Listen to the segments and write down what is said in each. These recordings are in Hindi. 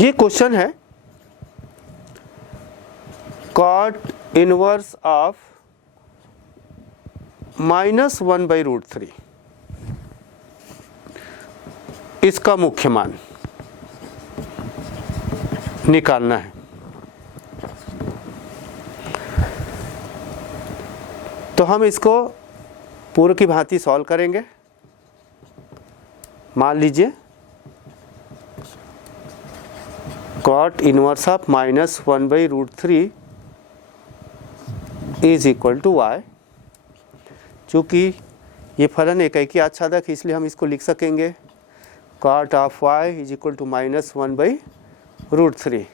ये क्वेश्चन है कॉट इनवर्स ऑफ -1/√3 इसका मुख्य मान निकालना है। तो हम इसको पूर्व की भांति सॉल्व करेंगे। मान लीजिए cot inverse of -1/√3 is equal to y। चूँकि ये फलन एकाकी आच्छादक है इसलिए हम इसको लिख सकेंगे cot of y is equal to -1/√3।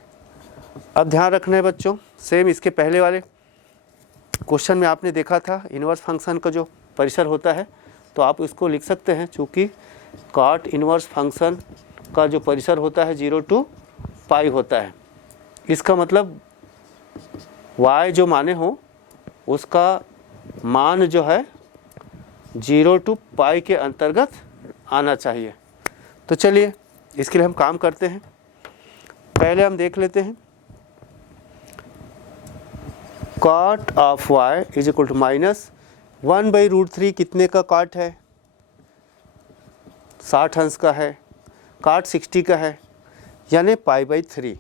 अब ध्यान रखना है बच्चों, सेम इसके पहले वाले क्वेश्चन में आपने देखा था इनवर्स फंक्शन का जो परिसर होता है, तो आप इसको लिख सकते हैं। चूँकि कॉट इनवर्स फंक्शन का जो परिसर होता है 0 to पाई होता है, इसका मतलब y जो माने हो उसका मान जो है 0 to पाई के अंतर्गत आना चाहिए। तो चलिए इसके लिए हम काम करते हैं। पहले हम देख लेते हैं cot of y is equal to -1/√3 कितने का कॉट है? 60 अंश का है। कॉट 60 का है यानी π/3।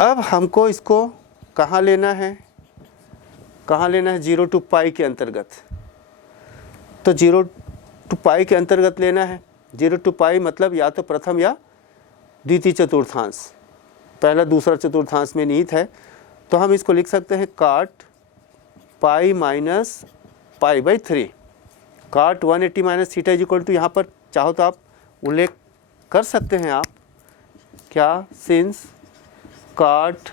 अब हमको इसको कहाँ लेना है? 0 to पाई के अंतर्गत। तो 0 to पाई के अंतर्गत लेना है। 0 to पाई मतलब या तो प्रथम या द्वितीय चतुर्थांश, पहला दूसरा चतुर्थांश में निहित है। तो हम इसको लिख सकते हैं cot pi minus π/3। Cot 180 minus theta is equal to, यहाँ पर चाहो तो आप उल्लेख कर सकते हैं आप क्या, since cot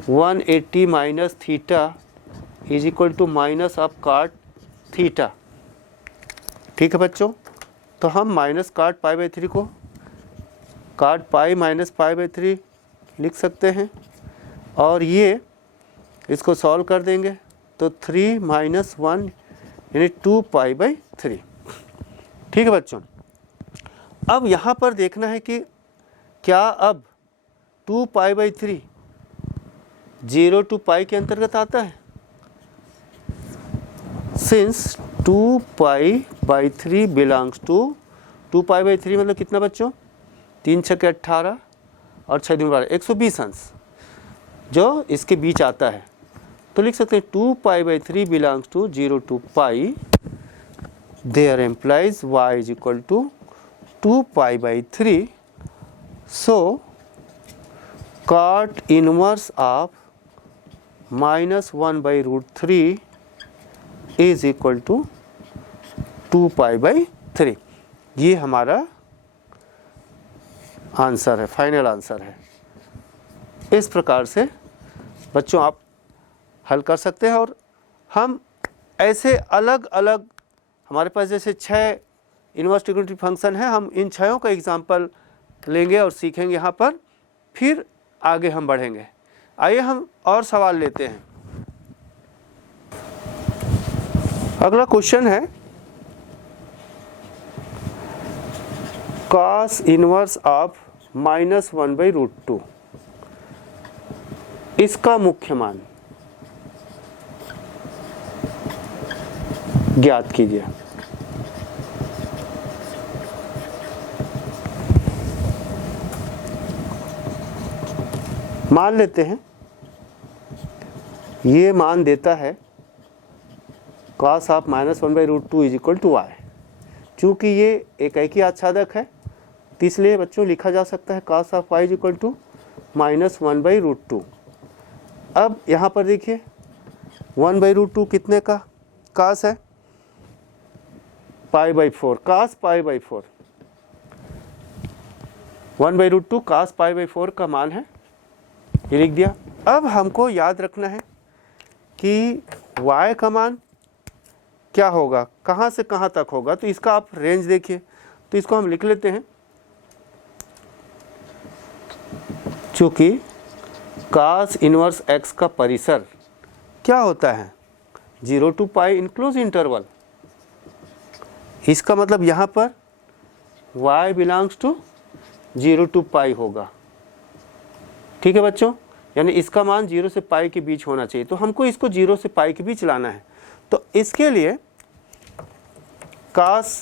180 minus theta is equal to minus of cot theta. ठीक है बच्चों, तो हम माइनस कॉट π/3 को कॉट पाई माइनस π/3 लिख सकते हैं और ये इसको सॉल्व कर देंगे तो 3 - 1 यानी 2 π/3। ठीक है बच्चों, अब यहाँ पर देखना है कि क्या अब 2 π/3 0 to पाई के अंतर्गत आता है। सिंस 2 π/3 बिलोंग्स टू 2 π/3 मतलब कितना बच्चों, 3 × 6 = 18 और 6 × 2 = 12, 120 अंश जो इसके बीच आता है। तो लिख सकते हैं 2 π/3 belongs to 0 to pi, there employees y is equal to 2 π/3। So cot inverse of -1/√3 is equal to 2 π/3। ये हमारा आंसर है, फाइनल आंसर है। इस प्रकार से बच्चों आप हल कर सकते हैं। और हम ऐसे अलग अलग, हमारे पास जैसे 6 इनवर्स ट्रिग्नोमेट्रिक फंक्शन है, हम इन 6 का एग्जाम्पल लेंगे और सीखेंगे यहाँ पर, फिर आगे हम बढ़ेंगे। आइए हम और सवाल लेते हैं। अगला क्वेश्चन है cos इनवर्स ऑफ -1/√2 इसका मुख्य मान ज्ञात कीजिए। मान लेते हैं ये मान देता है cos of -1/√2 is equal to y। चूँकि ये एकाकी आच्छादक है तो इसलिए बच्चों लिखा जा सकता है cos of y is equal to -1/√2। अब यहाँ पर देखिए 1/√2 कितने का cos है, π/4, cos π/4, 1/√2 cos π/4 का मान है, ये लिख दिया। अब हमको याद रखना है कि y का मान क्या होगा, कहाँ से कहाँ तक होगा। तो इसका आप रेंज देखिए, तो इसको हम लिख लेते हैं। चूँकि cos इनवर्स x का परिसर क्या होता है, 0 to पाई इनक्लोज इंटरवल। इसका मतलब यहाँ पर y बिलोंग्स टू 0 to पाई होगा। ठीक है बच्चों, यानी इसका मान 0 से पाई के बीच होना चाहिए। तो हमको इसको 0 से पाई के बीच लाना है। तो इसके लिए cos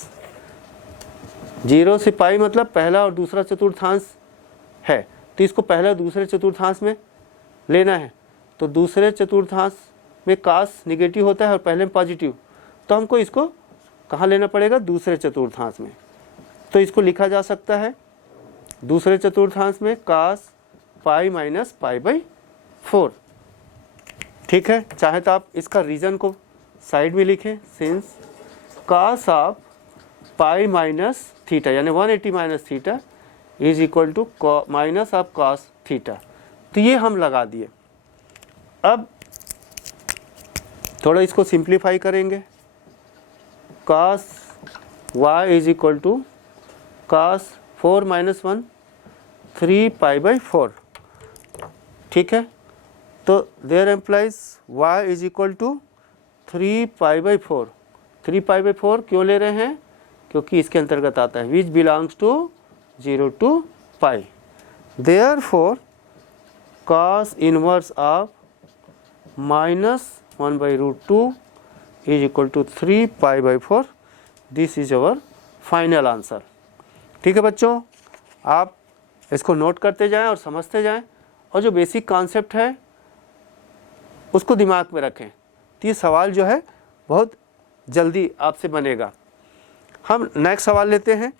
0 से पाई मतलब पहला और दूसरा चतुर्थांश है, तो इसको पहला और दूसरे चतुर्थांश में लेना है। तो दूसरे चतुर्थांश में cos निगेटिव होता है और पहले में पॉजिटिव, तो हमको इसको कहाँ लेना पड़ेगा? दूसरे चतुर्थांश में। तो इसको लिखा जा सकता है दूसरे चतुर्थांश में cos pi minus pi by 4। ठीक है, चाहे तो आप इसका रीजन को साइड में लिखें, since cos of pi minus theta यानी 180 minus theta is equal to minus of cos theta. तो ये हम लगा दिए। अब थोड़ा इसको सिंप्लीफाई करेंगे। cos y is equal to cos 4 minus 1 3 pi by 4। ठीक है, तो there employees y is equal to 3 pi by 4। 3 pi by 4 क्यों ले रहे हैं? क्योंकि इसके अंतर्गत आता है which belongs to 0 to pi. Therefore cos inverse of minus 1 by root 2 is equal to 3 pi by 4। This is our final answer. ठीक है बच्चों, आप इसको नोट करते जाएं और समझते जाएं, और जो बेसिक कॉन्सेप्ट है उसको दिमाग में रखें। तो ये सवाल जो है बहुत जल्दी आपसे बनेगा। हम नेक्स्ट सवाल लेते हैं।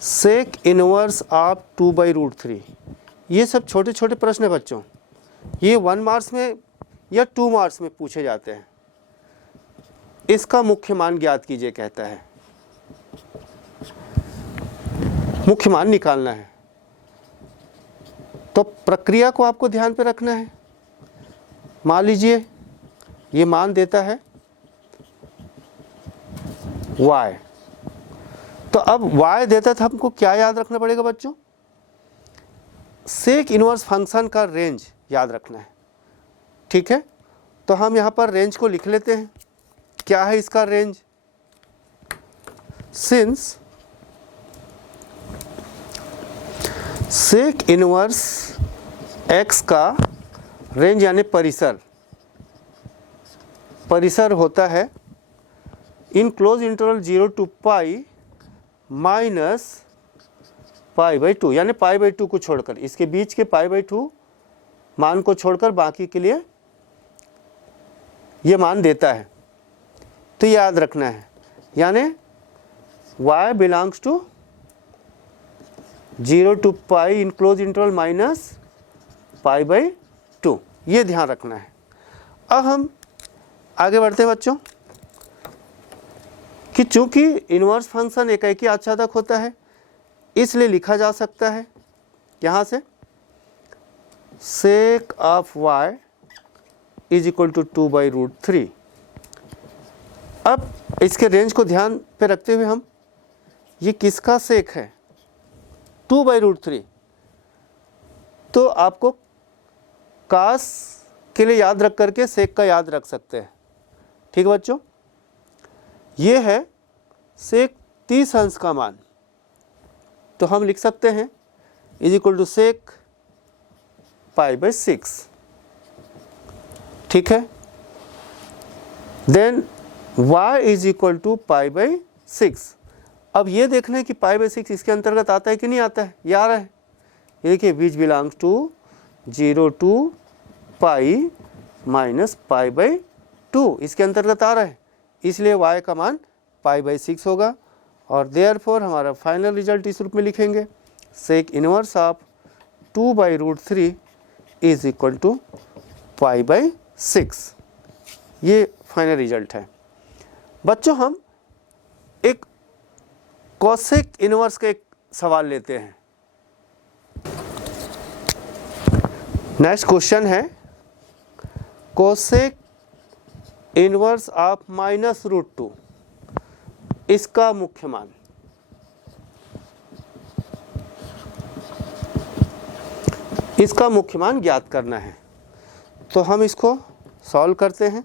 Sec inverse of 2 by root 3। ये सब छोटे छोटे प्रश्न है बच्चों, ये 1 मार्क्स में या 2 मार्क्स में पूछे जाते हैं। इसका मुख्य मान ज्ञात कीजिए कहता है, मुख्य मान निकालना है। तो प्रक्रिया को आपको ध्यान पे रखना है। मान लीजिए ये मान देता है y, तो अब y देता था, हमको क्या याद रखना पड़ेगा बच्चों? सेक इनवर्स फंक्शन का रेंज याद रखना है। ठीक है, तो हम यहाँ पर रेंज को लिख लेते हैं। क्या है इसका range? Since sec inverse x का रेंज यानी परिसर होता है in close interval 0 to pi minus pi by 2 यानी पाई बाई 2 को छोड़कर, इसके बीच के पाई बाई 2 मान को छोड़कर बाकी के लिए ये मान देता है। तो याद रखना है, यानी y belongs to 0 to pi in close interval minus pi by 2, ये ध्यान रखना है। अब हम आगे बढ़ते हैं बच्चों कि चूंकि इनवर्स फंक्शन एकाएकी आच्छादक होता है, इसलिए लिखा जा सकता है यहाँ से sec of y is equal to 2 by root 3। अब इसके रेंज को ध्यान पे रखते हुए हम, ये किसका सेक है? 2 बाई रूट 3। तो आपको कास के लिए याद रख करके सेक का याद रख सकते हैं। ठीक है बच्चों, ये है सेक 30 अंश का मान। तो हम लिख सकते हैं is equal to sec pi by 6। ठीक है, then y is equal to pi by 6। अब ये देखना है कि पाई बाई 6 इसके अंतर्गत आता है कि नहीं आता है। ये आ रहा है, ये देखिए which belongs to 0 to pi minus pi by 2 इसके अंतर्गत आ रहा है, इसलिए y का मान पाई बाई 6 होगा। और देयरफॉर हमारा फाइनल रिजल्ट इस रूप में लिखेंगे, sec inverse of 2 by root 3 is equal to pi by 6। ये फाइनल रिजल्ट है। बच्चों हम एक कोसेक इनवर्स का एक सवाल लेते हैं। नेक्स्ट क्वेश्चन है cosec inverse of minus root 2, इसका मुख्य मान। इसका मुख्य मान ज्ञात करना है। तो हम इसको सॉल्व करते हैं।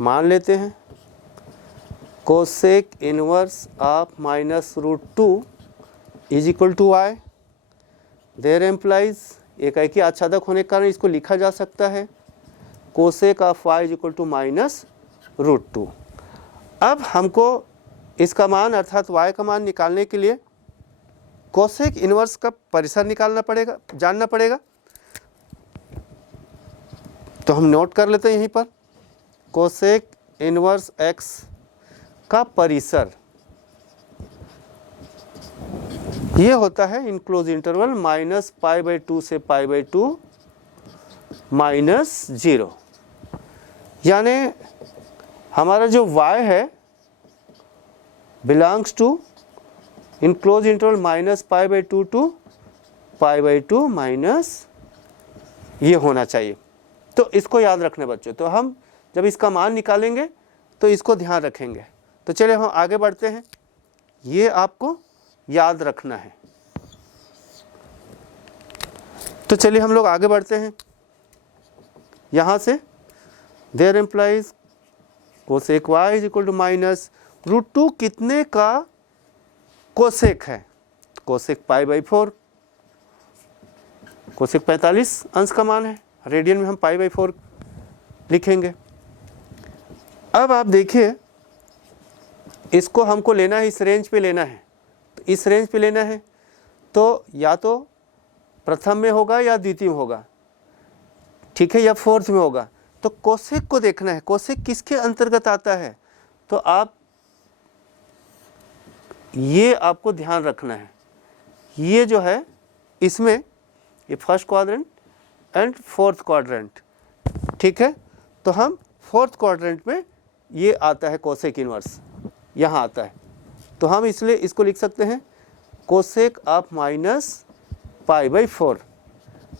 मान लेते हैं cosec inverse of minus root two is equal to y. There implies एकाएकी आच्छादक होने के कारण इसको लिखा जा सकता है cosec of y is equal to minus root two. अब हमको इसका मान अर्थात y का मान निकालने के लिए कोसेक इनवर्स का परिसर निकालना पड़ेगा, जानना पड़ेगा। तो हम नोट कर लेते हैं यहीं पर कोसेक इनवर्स x का परिसर ये होता है in closed interval minus pi by two से pi by two minus zero. यानी हमारा जो y है belongs to in closed interval minus pi by two to pi by two minus ये होना चाहिए। तो इसको याद रखने बच्चों। तो हम जब इसका मान निकालेंगे तो इसको ध्यान रखेंगे। तो चलिए हम आगे बढ़ते हैं, ये आपको याद रखना है। तो चलिए हम लोग आगे बढ़ते हैं यहाँ से। There implies cosec y is equal to minus root two कितने का कोसेक है, cosec pi by four, cosec 45 अंश का मान है, रेडियन में हम पाई बाई फोर लिखेंगे। अब आप देखिए इसको हमको लेना है, इस रेंज पे लेना है। तो इस रेंज पे लेना है तो या तो प्रथम में होगा या द्वितीय में होगा, ठीक है, या फोर्थ में होगा। तो कोसेक को देखना है, कोसेक किसके अंतर्गत आता है। तो आप ये आपको ध्यान रखना है, ये जो है इसमें ये first quadrant and fourth quadrant, ठीक है। तो हम फोर्थ क्वाड्रेंट में ये आता है कोसेक इनवर्स, यहाँ आता है। तो हम इसलिए इसको लिख सकते हैं cosec of minus pi by four.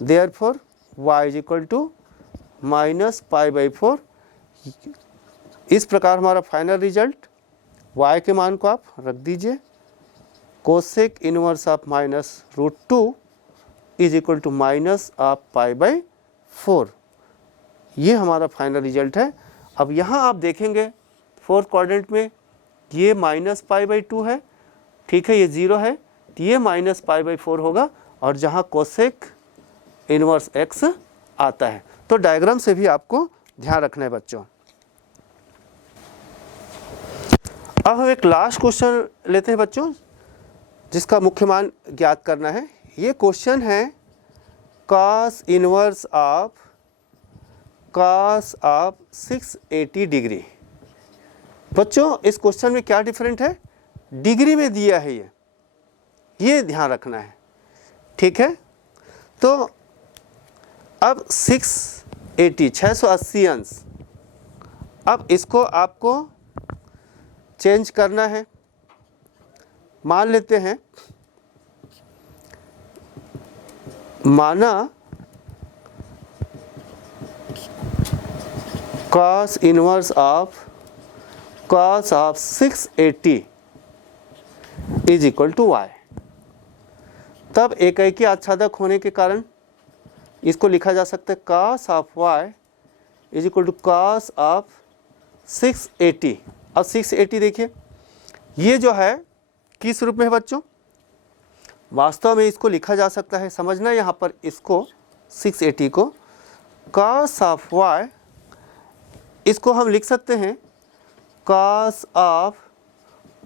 Therefore y is equal to minus pi by four. इस प्रकार हमारा फाइनल रिजल्ट y के मान को आप रख दीजिए cosec inverse of minus root two is equal to minus of pi by four. ये हमारा फाइनल रिजल्ट है। अब यहाँ आप देखेंगे फोर्थ क्वाड्रेंट में ये माइनस पाई बाई टू है, ठीक है, ये ज़ीरो है, तो ये माइनस पाई बाई फोर होगा। और जहाँ कोसेक इनवर्स x आता है। तो डायग्राम से भी आपको ध्यान रखना है बच्चों। अब हम एक लास्ट क्वेश्चन लेते हैं बच्चों, जिसका मुख्य मान ज्ञात करना है। ये क्वेश्चन है cos इनवर्स ऑफ 680 डिग्री। बच्चों इस क्वेश्चन में क्या डिफरेंट है, डिग्री में दिया है, ये ध्यान रखना है, ठीक है। तो अब 680 अंश, अब इसको आपको चेंज करना है। मान लेते हैं, माना cos inverse of 680 is equal to y। तब एकाएकी आच्छादक होने के कारण इसको लिखा जा सकता है cos of y is equal to cos of 680। अब 680 देखिए ये जो है किस रूप में है बच्चों, वास्तव में इसको लिखा जा सकता है, समझना यहाँ पर, इसको 680 को cos ऑफ y इसको हम लिख सकते हैं cos ऑफ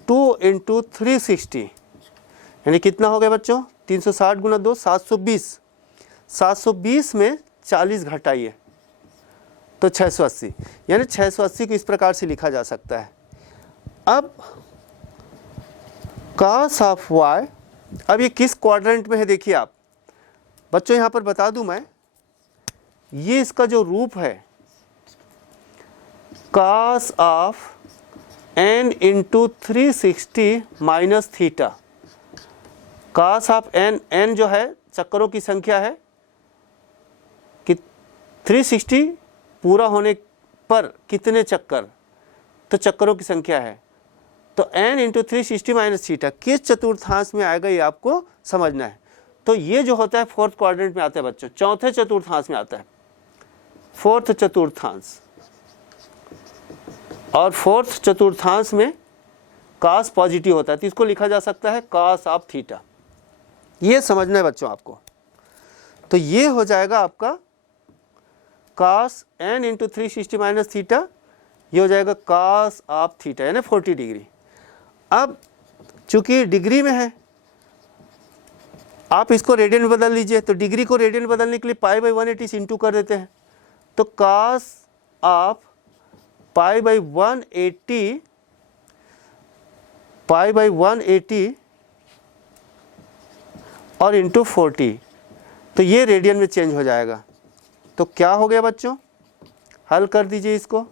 2 इंटू 360, यानी कितना हो गया बच्चों, 360 गुना 2 720। 720 में 40 घटाइए तो 680, यानी 680 को इस प्रकार से लिखा जा सकता है। अब cos ऑफ y, अब ये किस क्वाड्रेंट में है देखिए आप बच्चों, यहाँ पर बता दूं मैं, ये इसका जो रूप है cos of n into 360 minus theta. cos of n जो है चक्करों की संख्या है कि 360 पूरा होने पर कितने चक्कर, तो चक्करों की संख्या है। तो n इंटू 360 माइनस थीटा किस चतुर्थांश में आएगा ये आपको समझना है। तो ये जो होता है फोर्थ क्वाड्रेंट में आता है बच्चों, चौथे चतुर्थांश में आता है, फोर्थ चतुर्थांश। और फोर्थ चतुर्थांश में cos पॉजिटिव होता है तो इसको लिखा जा सकता है cos ऑफ थीटा। ये समझना है बच्चों आपको। तो ये हो जाएगा आपका cos n into 360 minus theta, ये हो जाएगा cos ऑफ थीटा यानी 40 डिग्री। अब चूंकि डिग्री में है, आप इसको रेडियन में बदल लीजिए, तो डिग्री को रेडियन में बदलने के लिए पाई बाई 180 से इंटू कर देते हैं, तो cos ऑफ पाई बाई 180 और इंटू 40, तो ये रेडियन में चेंज हो जाएगा। तो क्या हो गया बच्चों, हल कर दीजिए इसको,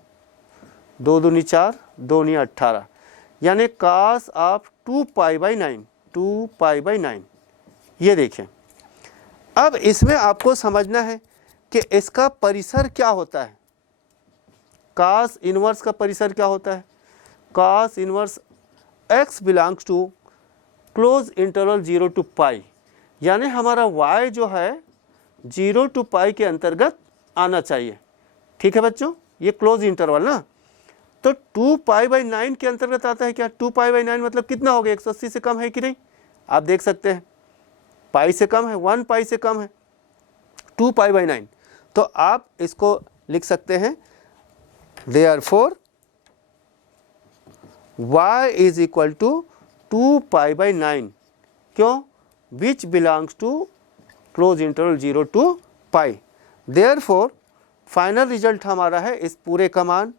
2 दूनी 4, 2 नी 18, यानी cos ऑफ 2 पाई बाई 9। ये देखें, अब इसमें आपको समझना है कि इसका परिसर क्या होता है। cos इनवर्स का परिसर क्या होता है, cos inverse x belongs to close interval 0 to pi, यानी हमारा y जो है 0 टू पाई के अंतर्गत आना चाहिए। ठीक है बच्चों, ये क्लोज इंटरवल ना, तो 2 पाई बाई 9 के अंतर्गत आता है क्या। 2 पाई बाई 9 मतलब कितना हो गया, 180 से कम है कि नहीं, आप देख सकते हैं, पाई से कम है, 1 पाई से कम है, 2 पाई बाई 9। तो आप इसको लिख सकते हैं, therefore y is equal to 2 pi by 9, क्यों, which belongs to close interval 0 to pi. Therefore final result हमारा है इस पूरे का मान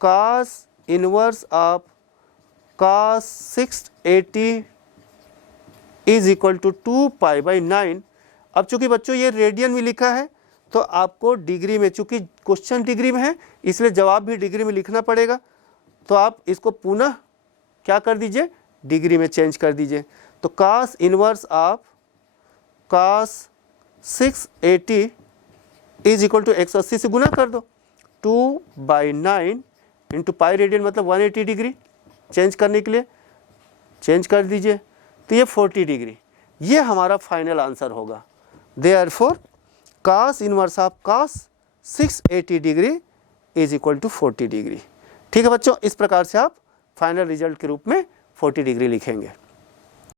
cos inverse of cos 680 is equal to 2 pi by 9। अब चूंकि बच्चों ये रेडियन में लिखा है तो आपको डिग्री में, चूंकि क्वेश्चन डिग्री में है इसलिए जवाब भी डिग्री में लिखना पड़ेगा, तो आप इसको पुनः क्या कर दीजिए, डिग्री में चेंज कर दीजिए। तो cos inverse of cos 680 is equal to 180 से गुना कर दो, 2 बाई 9 इंटू पाई रेडियन मतलब 180 डिग्री, चेंज करने के लिए चेंज कर दीजिए, तो ये 40 डिग्री, ये हमारा फाइनल आंसर होगा। Therefore cos inverse of cos 680 degree is equal to 40 degree. ठीक है बच्चों, इस प्रकार से आप फाइनल रिजल्ट के रूप में 40 डिग्री लिखेंगे।